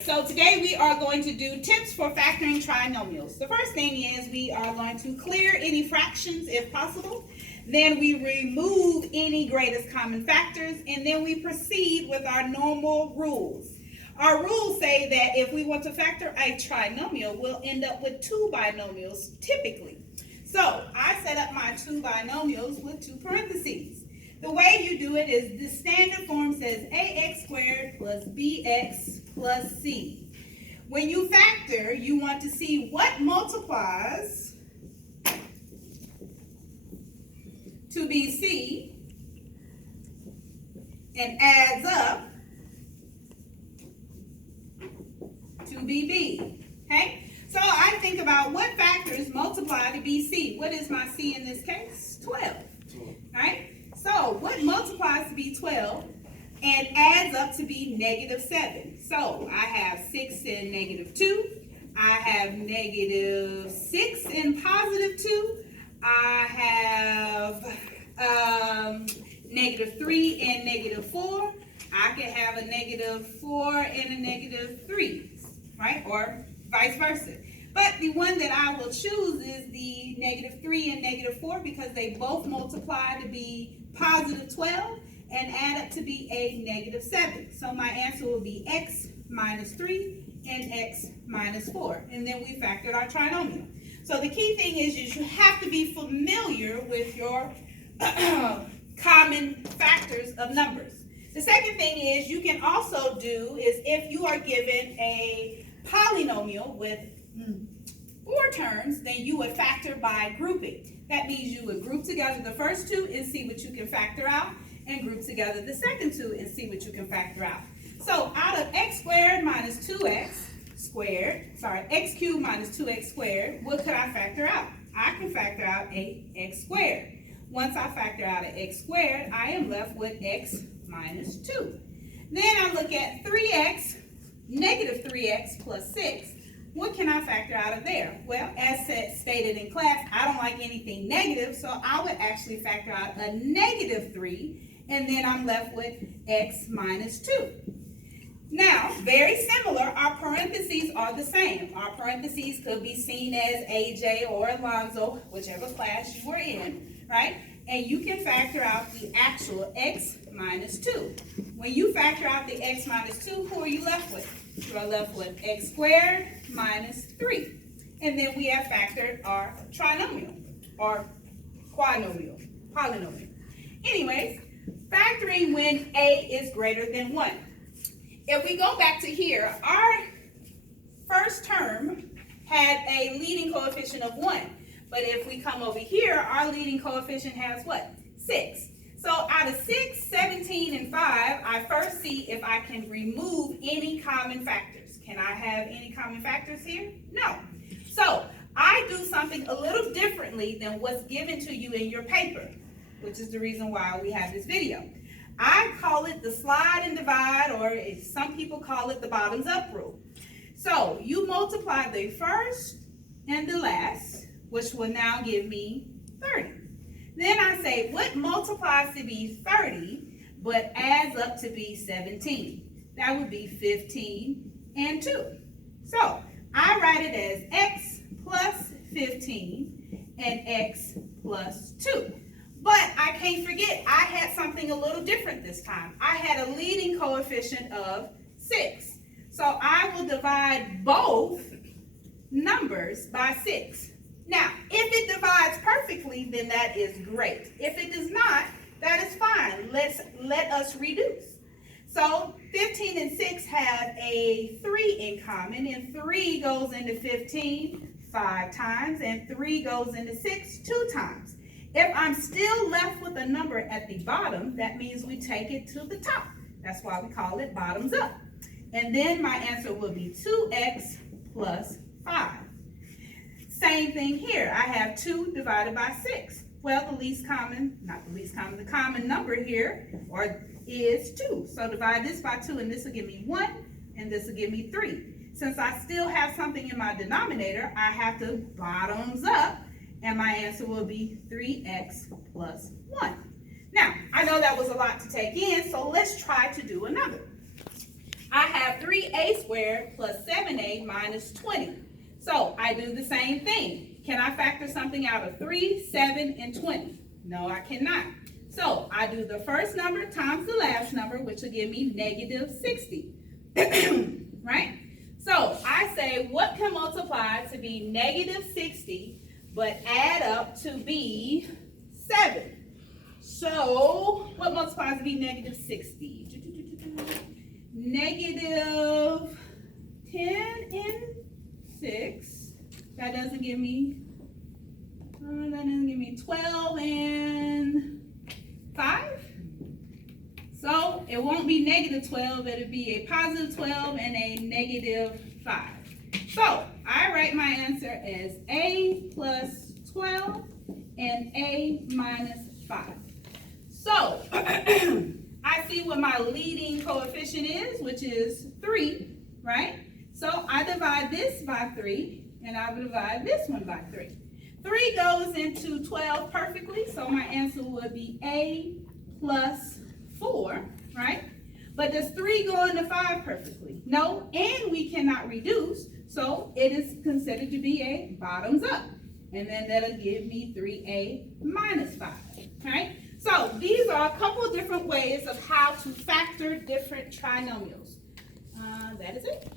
So today we are going to do tips for factoring trinomials. The first thing is we are going to clear any fractions if possible. Then we remove any greatest common factors, and then we proceed with our normal rules. Our rules say that if we want to factor a trinomial, we'll end up with two binomials typically. So I set up my two binomials with two parentheses. The way you do it is the standard form says ax squared plus bx plus c. When you factor, you want to see what multiplies to bc and adds up to bb. Okay? So I think about what factors multiply to bc. What is my c in this case? 12. Right? So what multiplies to be 12 and adds up to be negative 7? So I have 6 and negative 2. I have negative 6 and positive 2. I have negative 3 and negative 4. I can have a negative 4 and a negative 3, right? Or vice versa. But the one that I will choose is the negative 3 and negative 4 because they both multiply to be positive 12 and add up to be a negative 7. So my answer will be x minus 3 and x minus 4. And then we factored our trinomial. So the key thing is you have to be familiar with your common factors of numbers. The second thing is you can also do is if you are given a polynomial with 4 terms, then you would factor by grouping. That means you would group together the first two and see what you can factor out, and group together the second two and see what you can factor out. So out of x squared minus 2x squared, x cubed minus 2x squared, what could I factor out? I can factor out a x squared. Once I factor out an x squared, I am left with x minus 2. Then I look at 3x, negative 3x plus 6. What can I factor out of there? Well, as stated in class, I don't like anything negative, so I would actually factor out a negative 3, and then I'm left with x minus 2. Now, very similar, our parentheses are the same. Our parentheses could be seen as AJ or Alonzo, whichever class you were in, right? And you can factor out the actual x minus 2. When you factor out the x minus 2, who are you left with? You are left with x squared minus 3. And then we have factored our trinomial, or quadnomial, polynomial. Anyways, factoring when a is greater than 1. If we go back to here, our first term had a leading coefficient of 1. But if we come over here, our leading coefficient has what? 6. So out of 6, 17, and 5, I first see if I can remove any common factors. Can I have any common factors here? No. So I do something a little differently than what's given to you in your paper, which is the reason why we have this video. I call it the slide and divide, or some people call it the bottoms up rule. So you multiply the first and the last, which will now give me 30. Then I say, what multiplies to be 30, but adds up to be 17? That would be 15 and 2. So I write it as x plus 15 and x plus 2. But I can't forget, I had something a little different this time. I had a leading coefficient of 6. So I will divide both numbers by 6. Now, if it divides perfectly, then that is great. If it does not, that is fine. Let us reduce. So 15 and 6 have a 3 in common, and 3 goes into 15 5 times, and 3 goes into 6 2 times. If I'm still left with a number at the bottom, that means we take it to the top. That's why we call it bottoms up. And then my answer will be 2x plus 5. Same thing here. I have 2 divided by 6. Well, the common number here is 2. So divide this by 2, and this will give me 1, and this will give me 3. Since I still have something in my denominator, I have to bottoms up, and my answer will be 3x plus 1. Now, I know that was a lot to take in, so let's try to do another. I have 3a squared plus 7a minus 20. So I do the same thing. Can I factor something out of 3, 7, and 20? No, I cannot. So I do the first number times the last number, which will give me negative 60. Right? So I say, what can multiply to be negative 60, but add up to be 7? So what multiplies to be negative 60? Negative 10 and 6. That doesn't give me 12 and 5. So it won't be negative 12, it'll be a positive 12 and a negative 5. So I write my answer as a plus 12 and a minus 5. So I see what my leading coefficient is, which is 3, right? So I divide this by 3, and I will divide this one by 3. 3 goes into 12 perfectly, so my answer would be a plus 4, right? But does 3 go into 5 perfectly? No, and we cannot reduce, so it is considered to be a bottoms up. And then that'll give me 3a minus 5, right? So these are a couple of different ways of how to factor different trinomials. That is it.